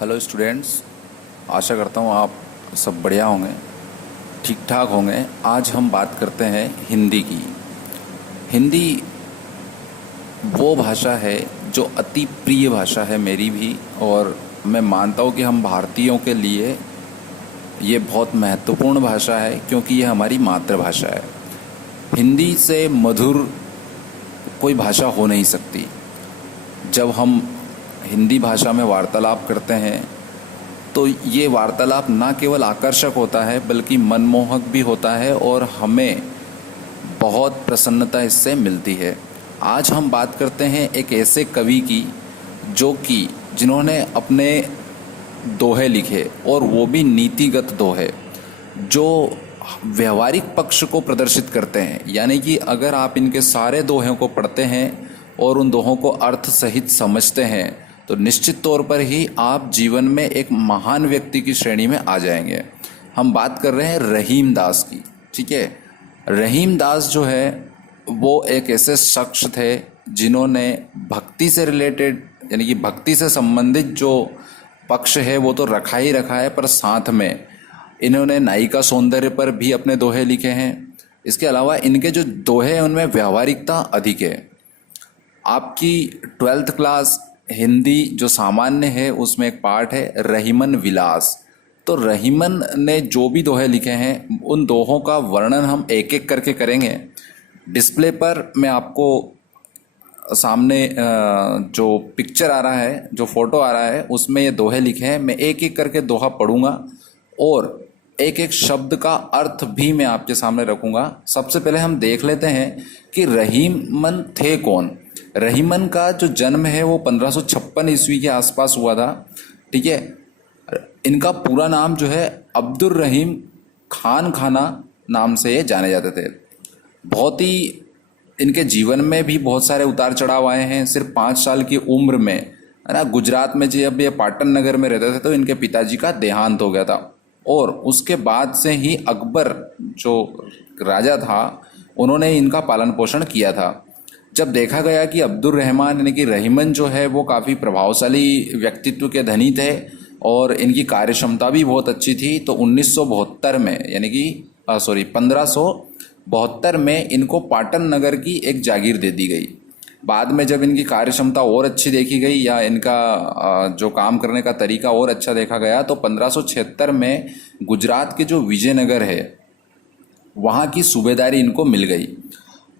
Hello students. आशा करता हूँ आप सब बढ़िया होंगे, ठीक ठाक होंगे। आज हम बात करते हैं हिंदी की। हिंदी वो भाषा है जो अति प्रिय भाषा है मेरी भी, और मैं मानता हूँ कि हम भारतीयों के लिए ये बहुत महत्वपूर्ण भाषा है क्योंकि ये हमारी मातृभाषा है। हिंदी से मधुर कोई भाषा हो नहीं सकती। जब हम हिंदी भाषा में वार्तालाप करते हैं तो ये वार्तालाप ना केवल आकर्षक होता है बल्कि मनमोहक भी होता है और हमें बहुत प्रसन्नता इससे मिलती है। आज हम बात करते हैं एक ऐसे कवि की जिन्होंने अपने दोहे लिखे, और वो भी नीतिगत दोहे जो व्यवहारिक पक्ष को प्रदर्शित करते हैं। यानी कि अगर आप इनके सारे दोहों को पढ़ते हैं और उन दोहों को अर्थ सहित समझते हैं तो निश्चित तौर पर ही आप जीवन में एक महान व्यक्ति की श्रेणी में आ जाएंगे। हम बात कर रहे हैं रहीम दास की। ठीक है, रहीम दास जो है वो एक ऐसे शख्स थे जिन्होंने भक्ति से रिलेटेड यानी कि भक्ति से संबंधित जो पक्ष है वो तो रखा ही रखा है, पर साथ में इन्होंने नायिका सौंदर्य पर भी अपने दोहे लिखे हैं। इसके अलावा इनके जो दोहे हैं उनमें व्यावहारिकता अधिक है। आपकी 12th क्लास हिंदी जो सामान्य है उसमें एक पार्ट है रहीमन विलास। तो रहीमन ने जो भी दोहे लिखे हैं उन दोहों का वर्णन हम एक एक करके करेंगे। डिस्प्ले पर मैं आपको सामने जो पिक्चर आ रहा है, जो फोटो आ रहा है, उसमें ये दोहे लिखे हैं। मैं एक एक करके दोहा पढ़ूंगा और एक एक शब्द का अर्थ भी मैं आपके सामने रखूंगा। सबसे पहले हम देख लेते हैं कि रहीमन थे कौन। रहीमन का जो जन्म है वो 1556 ईस्वी के आसपास हुआ था। ठीक है, इनका पूरा नाम जो है अब्दुर रहीम खान खाना नाम से ये जाने जाते थे। बहुत ही इनके जीवन में भी बहुत सारे उतार चढ़ाव आए हैं। सिर्फ 5 साल की उम्र में, है ना, गुजरात में जब ये पाटन नगर में रहते थे तो इनके पिताजी का देहांत हो गया था, और उसके बाद से ही अकबर जो राजा था उन्होंने इनका पालन पोषण किया था। जब देखा गया कि अब्दुर रहमान यानी कि रहीमन जो है वो काफ़ी प्रभावशाली व्यक्तित्व के धनी थे और इनकी कार्य क्षमता भी बहुत अच्छी थी, तो 1972 में यानी कि 1572 में इनको पाटन नगर की एक जागीर दे दी गई। बाद में जब इनकी कार्य क्षमता और अच्छी देखी गई या इनका जो काम करने का तरीका और अच्छा देखा गया तो 1576 में गुजरात के जो विजयनगर है वहाँ की सूबेदारी इनको मिल गई।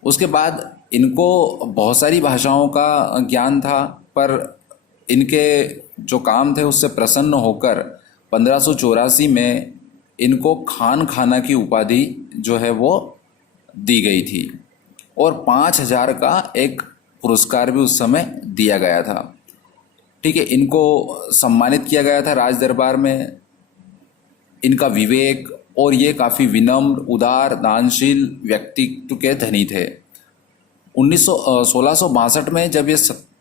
उसके बाद इनको बहुत सारी भाषाओं का ज्ञान था, पर इनके जो काम थे उससे प्रसन्न होकर 1584 में इनको खान खाना की उपाधि जो है वो दी गई थी, और 5000 का एक पुरस्कार भी उस समय दिया गया था। ठीक है, इनको सम्मानित किया गया था राज दरबार में। इनका विवेक और ये काफ़ी विनम्र, उदार, दानशील व्यक्तित्व के धनी थे। 1662 में जब ये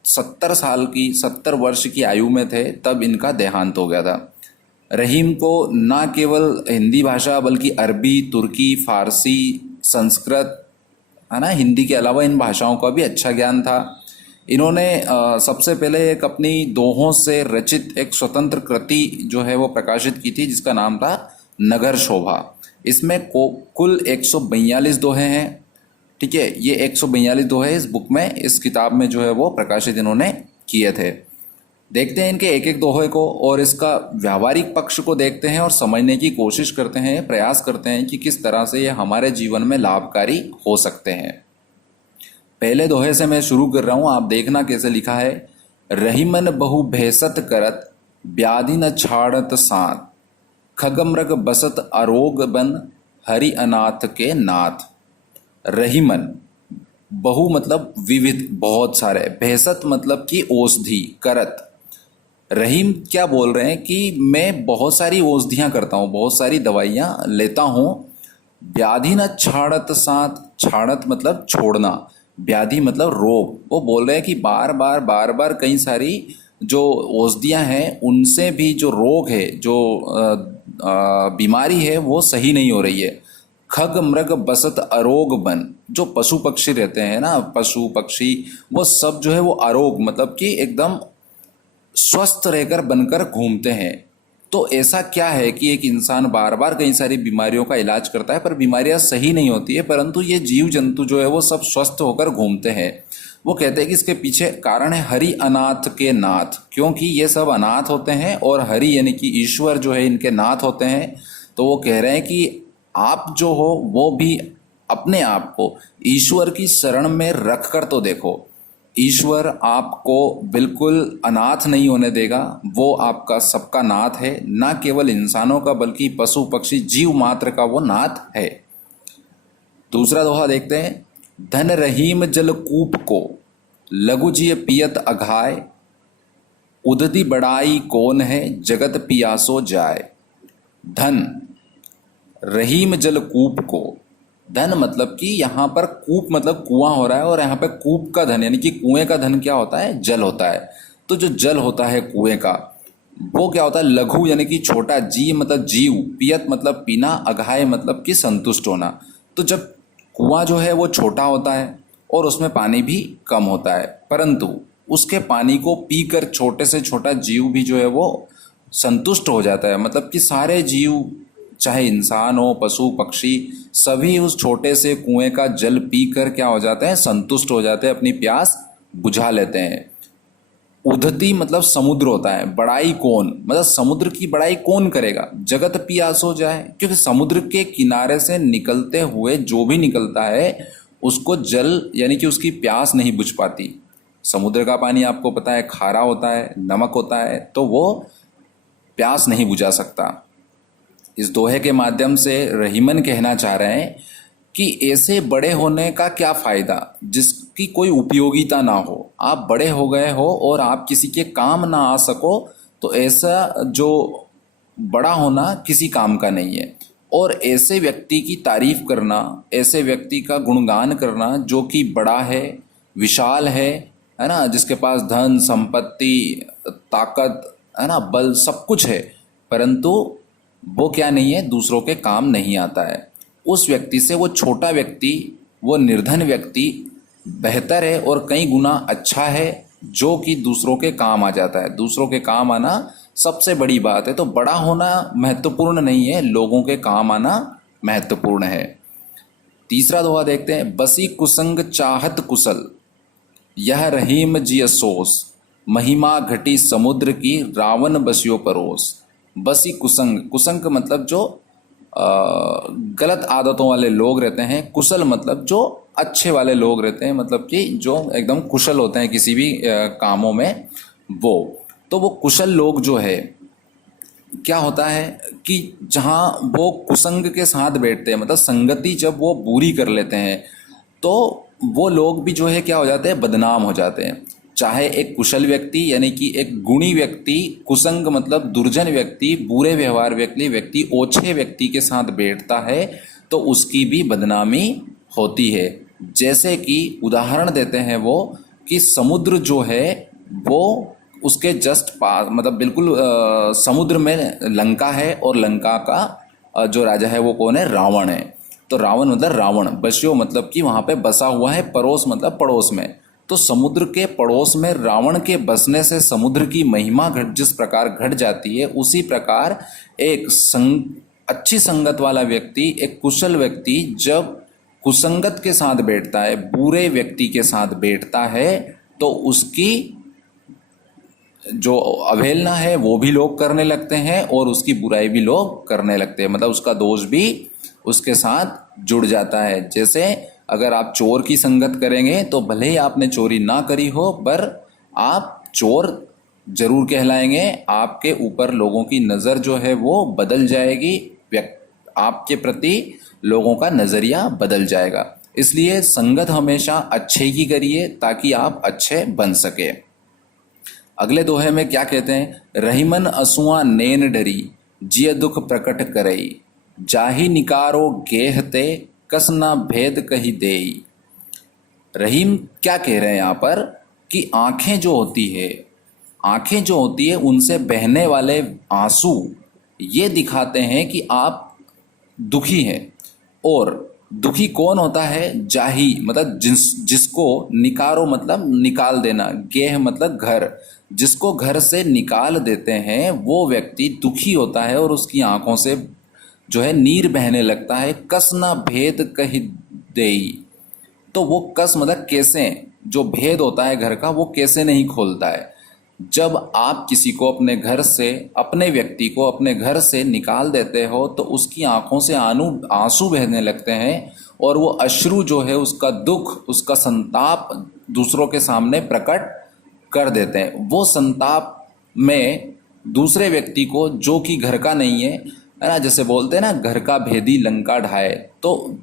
70 वर्ष की आयु में थे तब इनका देहांत हो गया था। रहीम को ना केवल हिंदी भाषा बल्कि अरबी, तुर्की, फारसी, संस्कृत, है ना, हिंदी के अलावा इन भाषाओं का भी अच्छा ज्ञान था। इन्होंने सबसे पहले एक अपनी दोहों से रचित एक स्वतंत्र कृति जो है वो प्रकाशित की थी जिसका नाम था नगर शोभा। इसमें कुल 142 दोहे हैं। ठीक है, ये 142 दोहे इस बुक में, इस किताब में जो है वो प्रकाशित इन्होंने किए थे। देखते हैं इनके एक एक दोहे को और इसका व्यावहारिक पक्ष को देखते हैं और समझने की कोशिश करते हैं, प्रयास करते हैं कि किस तरह से ये हमारे जीवन में लाभकारी हो सकते हैं। पहले दोहे से मैं शुरू कर रहा हूं, आप देखना कैसे लिखा है। रहीमन बहु भेसत करत, ब्याधि न छाड़त साथ, खगमृग बसत अरोग बन, हरि अनाथ के नाथ। रहीमन, बहु मतलब विविध, बहुत सारे, भेसत मतलब कि औषधि, करत। रहीम क्या बोल रहे हैं कि मैं बहुत सारी औषधियाँ करता हूँ, बहुत सारी दवाइयाँ लेता हूँ। व्याधि न छाड़त साथ, छाड़त मतलब छोड़ना, व्याधि मतलब रोग। वो बोल रहे हैं कि बार बार कई सारी जो औषधियाँ हैं उनसे भी जो रोग है, जो बीमारी है वो सही नहीं हो रही है। खग मृग बसत अरोग बन, जो पशु पक्षी रहते हैं ना, पशु पक्षी, वो सब जो है वो अरोग मतलब कि एकदम स्वस्थ रहकर बनकर घूमते हैं। तो ऐसा क्या है कि एक इंसान बार बार कई सारी बीमारियों का इलाज करता है पर बीमारियां सही नहीं होती है, परंतु ये जीव जंतु जो है वो सब स्वस्थ होकर घूमते हैं। वो कहते हैं कि इसके पीछे कारण है हरि अनाथ के नाथ, क्योंकि ये सब अनाथ होते हैं और हरि यानी कि ईश्वर जो है इनके नाथ होते हैं। तो वो कह रहे हैं कि आप जो हो वो भी अपने आप को ईश्वर की शरण में रख कर तो देखो। ईश्वर आपको बिल्कुल अनाथ नहीं होने देगा, वो आपका सबका नाथ है, ना केवल इंसानों का बल्कि पशु पक्षी जीव मात्र का वो नाथ है। दूसरा दोहा देखते हैं, धन रहीम जल कूप को लघु जिय पियत अघाय, उदती बड़ाई कौन है जगत पियासो जाए। धन रहीम जल कूप को, धन मतलब कि यहाँ पर कूप मतलब कुआं हो रहा है, और यहाँ पे कूप का धन यानी कि कुएं का धन क्या होता है, जल होता है। तो जो जल होता है कुएं का वो क्या होता है, लघु यानी कि छोटा, जी मतलब जीव, पियत मतलब पीना, अघाय मतलब कि संतुष्ट होना। तो जब कुआं जो है वो छोटा होता है और उसमें पानी भी कम होता है, परंतु उसके पानी को पीकर छोटे से छोटा जीव भी जो है वो संतुष्ट हो जाता है। मतलब कि सारे जीव चाहे इंसान हो पशु पक्षी सभी उस छोटे से कुएं का जल पीकर क्या हो जाते हैं, संतुष्ट हो जाते हैं, अपनी प्यास बुझा लेते हैं। उदती मतलब समुद्र होता है, बड़ाई कौन मतलब समुद्र की बड़ाई कौन करेगा, जगत पियासो जाए, क्योंकि समुद्र के किनारे से निकलते हुए जो भी निकलता है उसको जल यानी कि उसकी प्यास नहीं बुझ पाती। समुद्र का पानी आपको पता है खारा होता है, नमक होता है, तो वो प्यास नहीं बुझा सकता। इस दोहे के माध्यम से रहीमन कहना चाह रहे हैं कि ऐसे बड़े होने का क्या फ़ायदा जिसकी कोई उपयोगिता ना हो। आप बड़े हो गए हो और आप किसी के काम ना आ सको, तो ऐसा जो बड़ा होना किसी काम का नहीं है। और ऐसे व्यक्ति की तारीफ करना, ऐसे व्यक्ति का गुणगान करना जो कि बड़ा है, विशाल है ना, जिसके पास धन संपत्ति ताकत है ना, बल सब कुछ है, परंतु वो क्या नहीं है, दूसरों के काम नहीं आता है, उस व्यक्ति से वो छोटा व्यक्ति, वो निर्धन व्यक्ति बेहतर है और कई गुना अच्छा है, जो कि दूसरों के काम आ जाता है। दूसरों के काम आना सबसे बड़ी बात है। तो बड़ा होना महत्वपूर्ण नहीं है, लोगों के काम आना महत्वपूर्ण है। तीसरा दोहा देखते हैं, बसी कुसंग चाहत कुशल, यह रहीम जिय सोस, महिमा घटी समुद्र की, रावण बसियो परोस। बसी कुसंग, कुसंग मतलब जो गलत आदतों वाले लोग रहते हैं, कुशल मतलब जो अच्छे वाले लोग रहते हैं, मतलब कि जो एकदम कुशल होते हैं किसी भी कामों में, वो कुशल लोग जो है क्या होता है कि जहाँ वो कुसंग के साथ बैठते हैं, मतलब संगति जब वो बुरी कर लेते हैं, तो वो लोग भी जो है क्या हो जाते हैं, बदनाम हो जाते हैं। चाहे एक कुशल व्यक्ति यानी कि एक गुणी व्यक्ति, कुसंग मतलब दुर्जन व्यक्ति, बुरे व्यवहार व्यक्ति ओछे व्यक्ति के साथ बैठता है तो उसकी भी बदनामी होती है। जैसे कि उदाहरण देते हैं वो कि समुद्र जो है वो उसके जस्ट पास, मतलब बिल्कुल समुद्र में लंका है, और लंका का जो राजा है वो कौन है, रावण है। तो रावण मतलब रावण, बस्यो मतलब कि वहाँ पे बसा हुआ है, पड़ोस मतलब पड़ोस में। तो समुद्र के पड़ोस में रावण के बसने से समुद्र की महिमा जिस प्रकार घट जाती है, उसी प्रकार एक अच्छी संगत वाला व्यक्ति, एक कुशल व्यक्ति जब कुसंगत के साथ बैठता है, बुरे व्यक्ति के साथ बैठता है, तो उसकी जो अवहेलना है वो भी लोग करने लगते हैं और उसकी बुराई भी लोग करने लगते हैं, मतलब उसका दोष भी उसके साथ जुड़ जाता है। जैसे अगर आप चोर की संगत करेंगे तो भले ही आपने चोरी ना करी हो, पर आप चोर जरूर कहलाएंगे, आपके ऊपर लोगों की नज़र जो है वो बदल जाएगी, आपके प्रति लोगों का नज़रिया बदल जाएगा। इसलिए संगत हमेशा अच्छे की करिए ताकि आप अच्छे बन सके। अगले दोहे में क्या कहते हैं, रहीमन असुआ नैन डरी, जिय दुख प्रकट करई, जाहि निकारो गेहते, कसना भेद कही देई। रहीम क्या कह रहे हैं यहाँ पर कि आंखें जो होती है उनसे बहने वाले आंसू ये दिखाते हैं कि आप दुखी हैं, और दुखी कौन होता है? जाही मतलब जिसको, निकारो मतलब निकाल देना, गेह मतलब घर, जिसको घर से निकाल देते हैं वो व्यक्ति दुखी होता है और उसकी आंखों से जो है नीर बहने लगता है। कस ना भेद कही देई, तो वो कस मतलब कैसे, जो भेद होता है घर का वो कैसे नहीं खोलता है। जब आप किसी को अपने घर से, अपने व्यक्ति को अपने घर से निकाल देते हो तो उसकी आंखों से आंसू बहने लगते हैं और वो अश्रु जो है, उसका दुख, उसका संताप दूसरों के सामने प्रकट कर देते हैं। वो संताप में दूसरे व्यक्ति को, जो कि घर का नहीं है ना, जैसे बोलते हैं ना घर का भेदी लंका ढाए, तो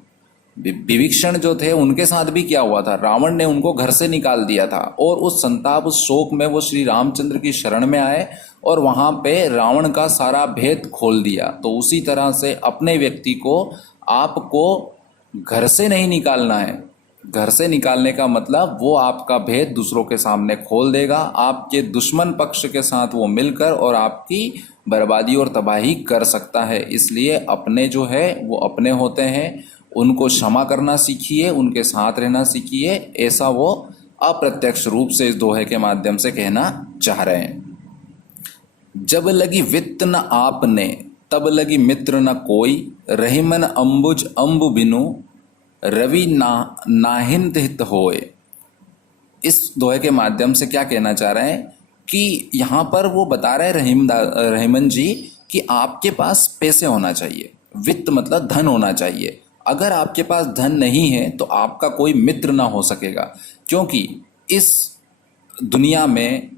विभीषण जो थे उनके साथ भी क्या हुआ था, रावण ने उनको घर से निकाल दिया था और उस संताप, उस शोक में वो श्री रामचंद्र की शरण में आए और वहां पे रावण का सारा भेद खोल दिया। तो उसी तरह से अपने व्यक्ति को, आपको घर से नहीं निकालना है। घर से निकालने का मतलब वो आपका भेद दूसरों के सामने खोल देगा, आपके दुश्मन पक्ष के साथ वो मिलकर और आपकी बर्बादी और तबाही कर सकता है। इसलिए अपने जो है वो अपने होते हैं, उनको क्षमा करना सीखिए, उनके साथ रहना सीखिए, ऐसा वो अप्रत्यक्ष रूप से इस दोहे के माध्यम से कहना चाह रहे हैं। जब लगी वित्त न आपने, तब लगी मित्र न कोई, रहीमन अंबुज अंबु बिनु, रवि नाहिन हित होए। इस दोहे के माध्यम से क्या कहना चाह रहे हैं कि यहाँ पर वो बता रहे रहीमन जी कि आपके पास पैसे होना चाहिए, वित्त मतलब धन होना चाहिए। अगर आपके पास धन नहीं है तो आपका कोई मित्र ना हो सकेगा, क्योंकि इस दुनिया में,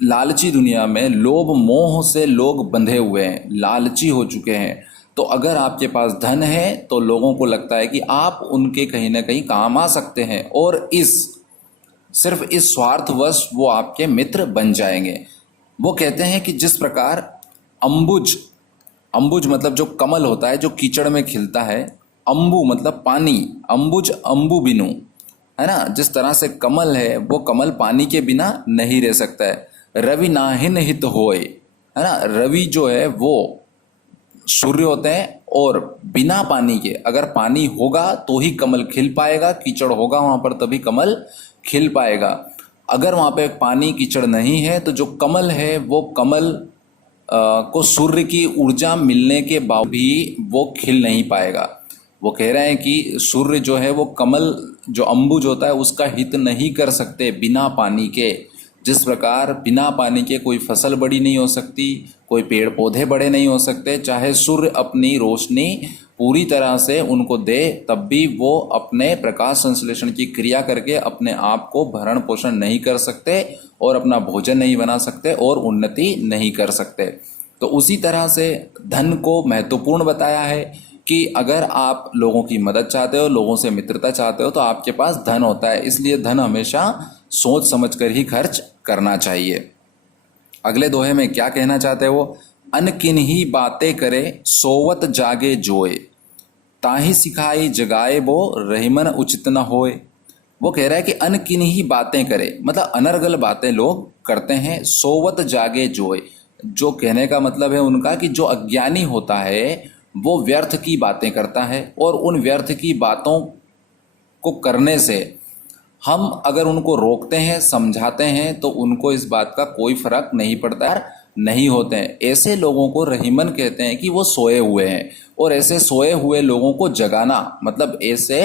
लालची दुनिया में, लोभ मोह से लोग बंधे हुए हैं, लालची हो चुके हैं। तो अगर आपके पास धन है तो लोगों को लगता है कि आप उनके कहीं ना कहीं काम आ सकते हैं और सिर्फ इस स्वार्थवश वो आपके मित्र बन जाएंगे। वो कहते हैं कि जिस प्रकार अंबुज, अंबुज मतलब जो कमल होता है जो कीचड़ में खिलता है, अंबु मतलब पानी, अंबुज अंबु बिनु, है ना, जिस तरह से कमल है वो कमल पानी के बिना नहीं रह सकता है। रवि नाहिन हित होए, है ना, रवि जो है वो सूर्य होते हैं और बिना पानी के, अगर पानी होगा तो ही कमल खिल पाएगा, कीचड़ होगा वहां पर तभी कमल खिल पाएगा। अगर वहां पे पानी कीचड़ नहीं है तो जो कमल है वो कमल को सूर्य की ऊर्जा मिलने के बाद भी वो खिल नहीं पाएगा। वो कह रहे हैं कि सूर्य जो है वो कमल, जो अंबुज होता है उसका हित नहीं कर सकते बिना पानी के। जिस प्रकार बिना पानी के कोई फसल बड़ी नहीं हो सकती, कोई पेड़ पौधे बड़े नहीं हो सकते, चाहे सूर्य अपनी रोशनी पूरी तरह से उनको दे तब भी वो अपने प्रकाश संश्लेषण की क्रिया करके अपने आप को भरण पोषण नहीं कर सकते और अपना भोजन नहीं बना सकते और उन्नति नहीं कर सकते। तो उसी तरह से धन को महत्वपूर्ण बताया है कि अगर आप लोगों की मदद चाहते हो, लोगों से मित्रता चाहते हो तो आपके पास धन होता है, इसलिए धन हमेशा सोच समझकर ही खर्च करना चाहिए। अगले दोहे में क्या कहना चाहते हैं वो, अनकिन ही बातें करे सोवत जागे जोए, ताही सिखाई जगाए वो रहीमन उचित न होए। वो कह रहा है कि अनकिन ही बातें करे मतलब अनर्गल बातें लोग करते हैं, सोवत जागे जोए, जो कहने का मतलब है उनका कि जो अज्ञानी होता है वो व्यर्थ की बातें करता है और उन व्यर्थ की बातों को करने से हम अगर उनको रोकते हैं, समझाते हैं तो उनको इस बात का कोई फर्क नहीं पड़ता, नहीं होते हैं। ऐसे लोगों को रहीमन कहते हैं कि वो सोए हुए हैं, और ऐसे सोए हुए लोगों को जगाना मतलब ऐसे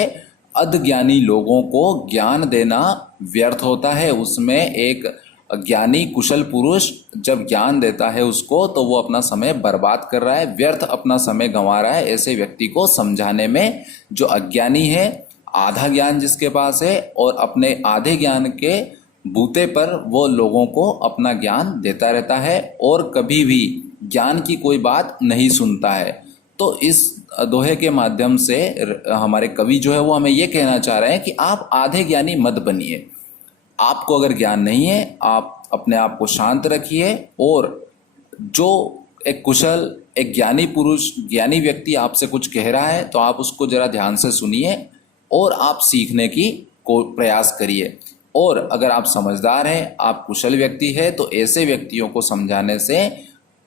अज्ञानी लोगों को ज्ञान देना व्यर्थ होता है। उसमें एक ज्ञानी कुशल पुरुष जब ज्ञान देता है उसको, तो वो अपना समय बर्बाद कर रहा है, व्यर्थ अपना समय गंवा रहा है। ऐसे व्यक्ति को समझाने में जो अज्ञानी है, आधा ज्ञान जिसके पास है और अपने आधे ज्ञान के बूते पर वो लोगों को अपना ज्ञान देता रहता है और कभी भी ज्ञान की कोई बात नहीं सुनता है। तो इस दोहे के माध्यम से हमारे कवि जो है वो हमें ये कहना चाह रहे हैं कि आप आधे ज्ञानी मत बनिए। आपको अगर ज्ञान नहीं है, आप अपने आप को शांत रखिए और जो एक कुशल, एक ज्ञानी पुरुष, ज्ञानी व्यक्ति आपसे कुछ कह रहा है तो आप उसको जरा ध्यान से सुनिए और आप सीखने की को प्रयास करिए। और अगर आप समझदार हैं, आप कुशल व्यक्ति है, तो ऐसे व्यक्तियों को समझाने से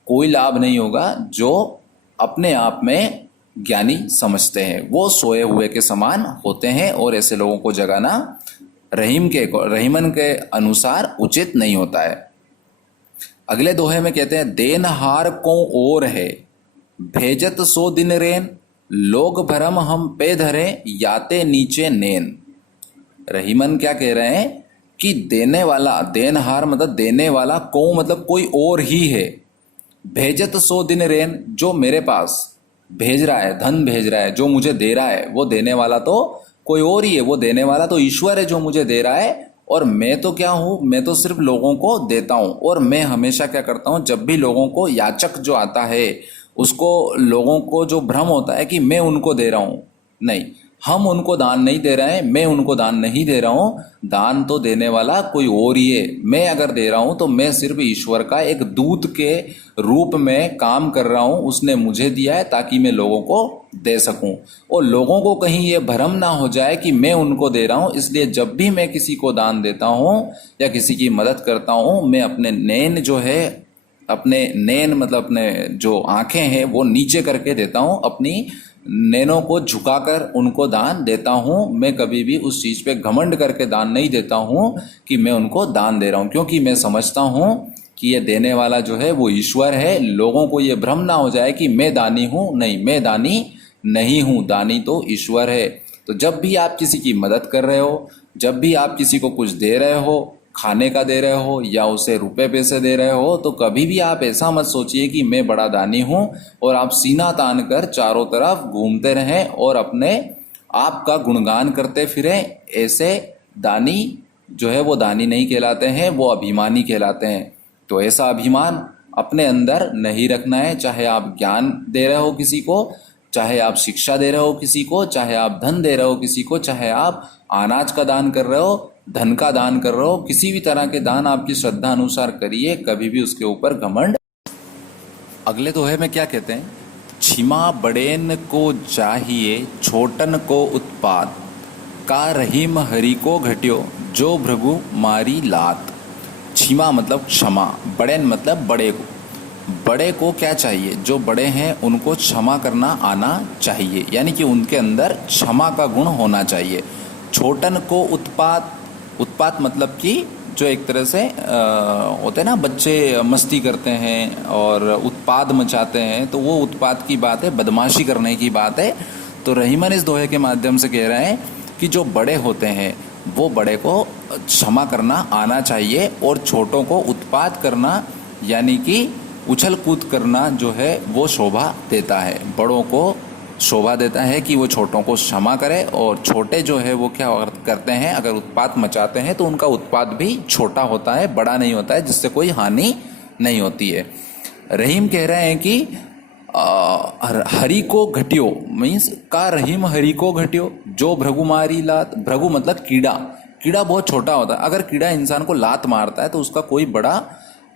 कोई लाभ नहीं होगा जो अपने आप में ज्ञानी समझते हैं, वो सोए हुए के समान होते हैं और ऐसे लोगों को जगाना रहीमन के अनुसार उचित नहीं होता है। अगले दोहे में कहते हैं, देनहार को और है भेजत सो दिन रेन, लोग भरम हम पे धरे याते नीचे नेन। रहीमन क्या कह रहे हैं कि देने वाला, देनहार मतलब देने वाला, को मतलब कोई और ही है, भेजत सो दिन रेन, जो मेरे पास भेज रहा है, धन भेज रहा है, जो मुझे दे रहा है, वो देने वाला तो कोई और ही है, वो देने वाला तो ईश्वर है जो मुझे दे रहा है। और मैं तो क्या हूँ, मैं तो सिर्फ लोगों को देता हूँ। और मैं हमेशा क्या करता हूँ, जब भी लोगों को, याचक जो आता है उसको, लोगों को जो भ्रम होता है कि मैं उनको दे रहा हूँ, नहीं, हम उनको दान नहीं दे रहे हैं, मैं उनको दान नहीं दे रहा हूँ, दान तो देने वाला कोई और ही है। मैं अगर दे रहा हूँ तो मैं सिर्फ ईश्वर का एक दूत के रूप में काम कर रहा हूँ, उसने मुझे दिया है ताकि मैं लोगों को दे सकूं। और लोगों को कहीं ये भ्रम ना हो जाए कि मैं उनको दे रहा हूँ, इसलिए जब भी मैं किसी को दान देता हूँ या किसी की मदद करता हूँ, मैं अपने नैन जो है, अपने नैन मतलब अपने जो आंखें हैं वो नीचे करके देता हूँ, अपनी नैनों को झुकाकर उनको दान देता हूँ। मैं कभी भी उस चीज़ पे घमंड करके दान नहीं देता हूँ कि मैं उनको दान दे रहा हूँ, क्योंकि मैं समझता हूँ कि ये देने वाला जो है वो ईश्वर है। लोगों को ये भ्रम ना हो जाए कि मैं दानी हूँ, नहीं, मैं दानी नहीं हूँ, दानी तो ईश्वर है। तो जब भी आप किसी की मदद कर रहे हो, जब भी आप किसी को कुछ दे रहे हो, खाने का दे रहे हो या उसे रुपए पैसे दे रहे हो, तो कभी भी आप ऐसा मत सोचिए कि मैं बड़ा दानी हूँ और आप सीना तान कर चारों तरफ घूमते रहें और अपने आप का गुणगान करते फिरें। ऐसे दानी जो है वो दानी नहीं कहलाते हैं, वो अभिमानी कहलाते हैं। तो ऐसा अभिमान अपने अंदर नहीं रखना है। चाहे आप ज्ञान दे रहे हो किसी को, चाहे आप शिक्षा दे रहे हो किसी को, चाहे आप धन दे रहे हो किसी को, चाहे आप अनाज का दान कर रहे हो, धन का दान कर रहे हो, किसी भी तरह के दान आपकी श्रद्धा अनुसार करिए, कभी भी उसके ऊपर घमंड। अगले दोहे में क्या कहते हैं, छिमा बड़ेन को चाहिए छोटन को उत्पाद, का रहीम हरि को घट्यो जो भृगु मारी लात। क्षमा मतलब क्षमा, बड़ेन मतलब बड़े को, बड़े को क्या चाहिए, जो बड़े हैं उनको क्षमा करना आना चाहिए, यानी कि उनके अंदर क्षमा का गुण होना चाहिए। छोटन को उत्पात, उत्पात मतलब कि जो एक तरह से होते हैं ना, बच्चे मस्ती करते हैं और उत्पाद मचाते हैं, तो वो उत्पाद की बात है, बदमाशी करने की बात है। तो रहीमन इस दोहे के माध्यम से कह रहे हैं कि जो बड़े होते हैं वो बड़े को क्षमा करना आना चाहिए, और छोटों को उत्पाद करना यानी कि उछल कूद करना जो है वो शोभा देता है। बड़ों को शोभा देता है कि वो छोटों को क्षमा करे, और छोटे जो है वो क्या करते हैं, अगर उत्पात मचाते हैं तो उनका उत्पात भी छोटा होता है, बड़ा नहीं होता है, जिससे कोई हानि नहीं होती है। रहीम कह रहे हैं कि हरि को घटियो मीन्स का रहीम हरि को घटियो जो भृगु मारी लात। भृगु मतलब कीड़ा, कीड़ा बहुत छोटा होता है। अगर कीड़ा इंसान को लात मारता है तो उसका कोई बड़ा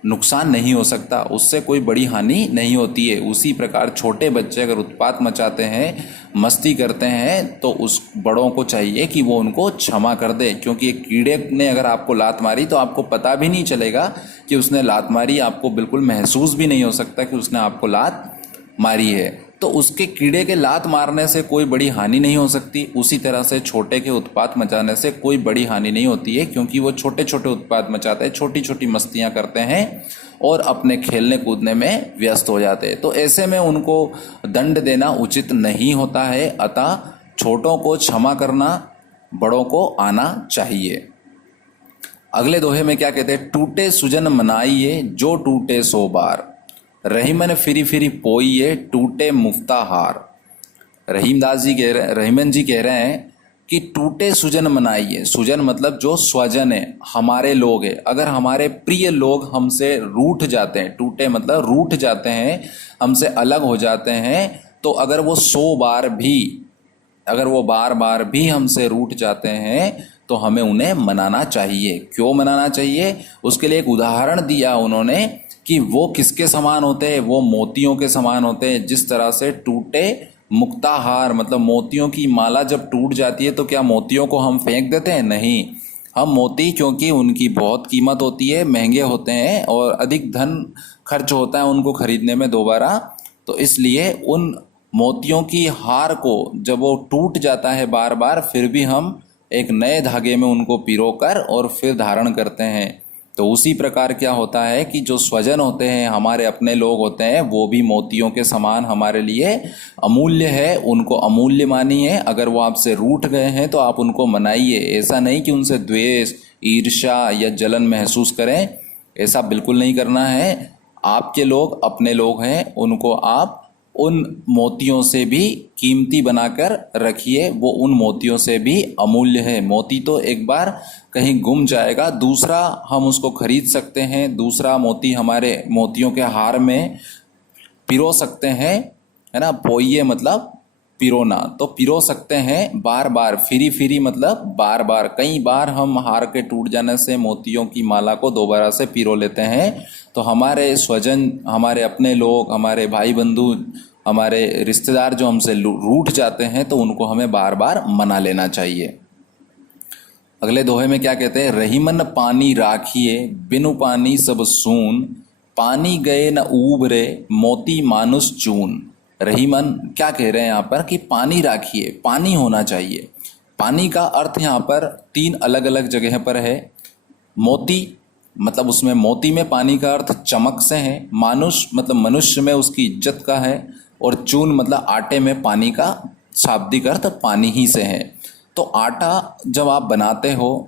नुकसान नहीं हो सकता, उससे कोई बड़ी हानि नहीं होती है। उसी प्रकार छोटे बच्चे अगर उत्पात मचाते हैं, मस्ती करते हैं, तो उस बड़ों को चाहिए कि वो उनको क्षमा कर दे, क्योंकि एक कीड़े ने अगर आपको लात मारी तो आपको पता भी नहीं चलेगा कि उसने लात मारी, आपको बिल्कुल महसूस भी नहीं हो सकता कि उसने आपको लात मारी है। तो उसके कीड़े के लात मारने से कोई बड़ी हानि नहीं हो सकती। उसी तरह से छोटे के उत्पात मचाने से कोई बड़ी हानि नहीं होती है, क्योंकि वो छोटे छोटे उत्पात मचाते हैं, छोटी छोटी मस्तियां करते हैं और अपने खेलने कूदने में व्यस्त हो जाते हैं। तो ऐसे में उनको दंड देना उचित नहीं होता है। अतः छोटों को क्षमा करना बड़ों को आना चाहिए। अगले दोहे में क्या कहते हैं, टूटे सुजन मनाइए जो टूटे सो बार, रहीमन फिरी फिरी पोइए टूटे मुफ्ता हार। रहीमन जी कह रहे हैं कि टूटे सुजन मनाइए। सुजन मतलब जो स्वजन है, हमारे लोग हैं। अगर हमारे प्रिय लोग हमसे रूठ जाते हैं, टूटे मतलब रूठ जाते हैं, हमसे अलग हो जाते हैं, तो अगर वो 100 बार भी, अगर वो बार बार भी हमसे रूठ जाते हैं तो हमें उन्हें मनाना चाहिए। क्यों मनाना चाहिए, उसके लिए एक उदाहरण दिया उन्होंने कि वो किसके समान होते हैं, वो मोतियों के समान होते हैं। जिस तरह से टूटे मुक्ताहार मतलब मोतियों की माला जब टूट जाती है तो क्या मोतियों को हम फेंक देते हैं? नहीं, हम मोती, क्योंकि उनकी बहुत कीमत होती है, महंगे होते हैं और अधिक धन खर्च होता है उनको खरीदने में दोबारा, तो इसलिए उन मोतियों की हार को जब वो टूट जाता है बार बार, फिर भी हम एक नए धागे में उनको पिरोकर और फिर धारण करते हैं। तो उसी प्रकार क्या होता है कि जो स्वजन होते हैं, हमारे अपने लोग होते हैं, वो भी मोतियों के समान हमारे लिए अमूल्य है। उनको अमूल्य मानिए। अगर वो आपसे रूठ गए हैं तो आप उनको मनाइए। ऐसा नहीं कि उनसे द्वेष, ईर्ष्या या जलन महसूस करें, ऐसा बिल्कुल नहीं करना है। आपके लोग अपने लोग हैं, उनको आप उन मोतियों से भी कीमती बनाकर रखिए। वो उन मोतियों से भी अमूल्य है। मोती तो एक बार कहीं गुम जाएगा, दूसरा हम उसको खरीद सकते हैं, दूसरा मोती हमारे मोतियों के हार में पिरो सकते हैं, है ना। पोइए मतलब पिरोना, तो पिरो सकते हैं बार बार। फिरी फिरी मतलब बार बार। कई बार हम हार के टूट जाने से मोतियों की माला को दोबारा से पिरो लेते हैं। तो हमारे स्वजन, हमारे अपने लोग, हमारे भाई बंधु, हमारे रिश्तेदार जो हमसे रूठ जाते हैं, तो उनको हमें बार बार मना लेना चाहिए। अगले दोहे में क्या कहते हैं? रहीमन पानी राखिए, बिनु पानी सब सून, पानी गए न ऊबरे, मोती मानुष चून। रहीमन क्या कह रहे हैं यहाँ पर कि पानी राखिए, पानी होना चाहिए। पानी का अर्थ यहाँ पर 3 अलग अलग जगह पर है। मोती मतलब उसमें मोती में पानी का अर्थ चमक से है। मानुष मतलब मनुष्य में उसकी इज्जत का है। और चून मतलब आटे में पानी का शाब्दिक अर्थ पानी ही से है। तो आटा जब आप बनाते हो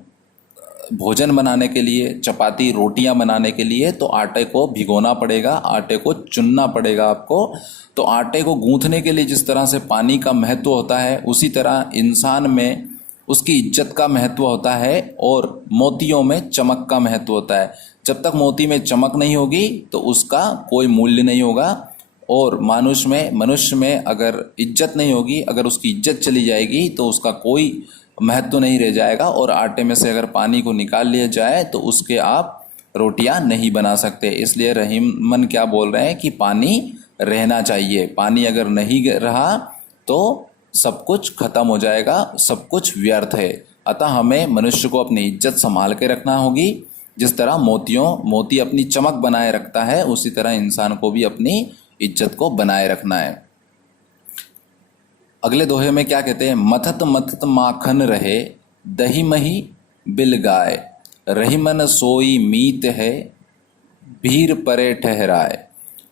भोजन बनाने के लिए, चपाती रोटियां बनाने के लिए, तो आटे को भिगोना पड़ेगा, आटे को चुनना पड़ेगा आपको। तो आटे को गूंथने के लिए जिस तरह से पानी का महत्व होता है, उसी तरह इंसान में उसकी इज्जत का महत्व होता है और मोतियों में चमक का महत्व होता है। जब तक मोती में चमक नहीं होगी तो उसका कोई मूल्य नहीं होगा। और मनुष्य में अगर इज्जत नहीं होगी, अगर उसकी इज्जत चली जाएगी तो उसका कोई महत्व नहीं रह जाएगा। और आटे में से अगर पानी को निकाल लिया जाए तो उसके आप रोटियां नहीं बना सकते। इसलिए रहीमन क्या बोल रहे हैं कि पानी रहना चाहिए। पानी अगर नहीं रहा तो सब कुछ खत्म हो जाएगा, सब कुछ व्यर्थ है। अतः हमें मनुष्य को अपनी इज्जत संभाल के रखना होगी। जिस तरह मोती अपनी चमक बनाए रखता है, उसी तरह इंसान को भी अपनी इज्जत को बनाए रखना है। अगले दोहे में क्या कहते हैं? मथत मथत माखन रहे, दही मही बिल गाय, रहीमन सोई मीत है, भीर परे ठहराए।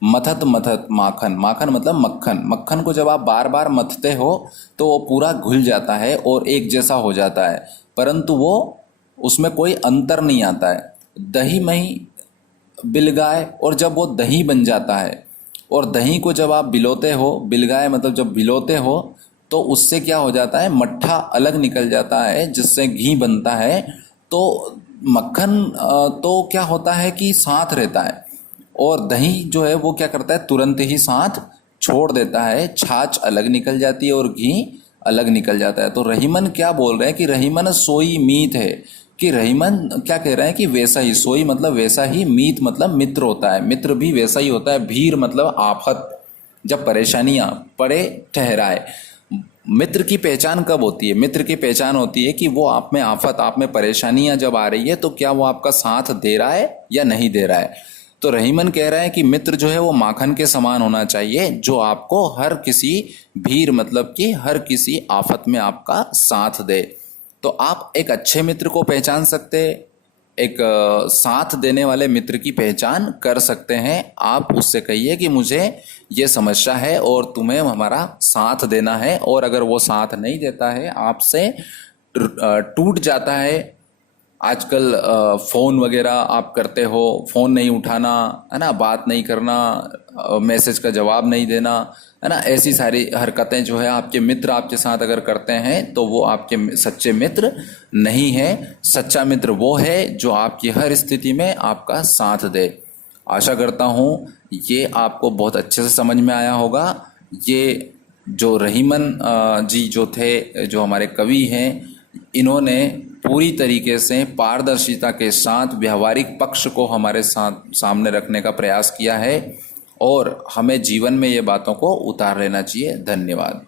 मथत मथत माखन, माखन मतलब मक्खन। मक्खन को जब आप बार बार मथते हो तो वो पूरा घुल जाता है और एक जैसा हो जाता है, परंतु वो उसमें कोई अंतर नहीं आता है। दही मही बिलगाए, और जब वो दही बन जाता है, और दही को जब आप बिलोते हो, बिलगाए मतलब जब बिलोते हो, तो उससे क्या हो जाता है? मट्ठा अलग निकल जाता है जिससे घी बनता है। तो मक्खन तो क्या होता है कि साथ रहता है, और दही जो है वो क्या करता है? तुरंत ही साथ छोड़ देता है। छाछ अलग निकल जाती है और घी अलग निकल जाता है। तो रहीमन क्या बोल रहे हैं कि रहीमन सोई मीत है, कि रहीमन क्या कह रहे हैं कि वैसा ही, सोई मतलब वैसा ही, मीत मतलब मित्र होता है, मित्र भी वैसा ही होता है। भीर मतलब आफत, जब परेशानियां पड़े ठहराए। मित्र की पहचान कब होती है? मित्र की पहचान होती है कि वो आप में आफत, आप में परेशानियां जब आ रही है तो क्या वो आपका साथ दे रहा है या नहीं दे रहा है। तो रहीमन कह रहा है कि मित्र जो है वो माखन के समान होना चाहिए, जो आपको हर किसी भीर मतलब कि हर किसी आफत में आपका साथ दे। तो आप एक अच्छे मित्र को पहचान सकते, एक साथ देने वाले मित्र की पहचान कर सकते हैं। आप उससे कहिए कि मुझे ये समस्या है और तुम्हें हमारा साथ देना है। और अगर वो साथ नहीं देता है, आपसे टूट जाता है, आजकल फ़ोन वगैरह आप करते हो, फ़ोन नहीं उठाना, है ना, बात नहीं करना, मैसेज का जवाब नहीं देना, है ना, ऐसी सारी हरकतें जो है आपके मित्र आपके साथ अगर करते हैं तो वो आपके सच्चे मित्र नहीं है। सच्चा मित्र वो है जो आपकी हर स्थिति में आपका साथ दे। आशा करता हूँ ये आपको बहुत अच्छे से समझ में आया होगा। ये जो रहीमन जी जो थे, जो हमारे कवि हैं, इन्होंने पूरी तरीके से पारदर्शिता के साथ व्यवहारिक पक्ष को हमारे साथ सामने रखने का प्रयास किया है, और हमें जीवन में ये बातों को उतार लेना चाहिए। धन्यवाद।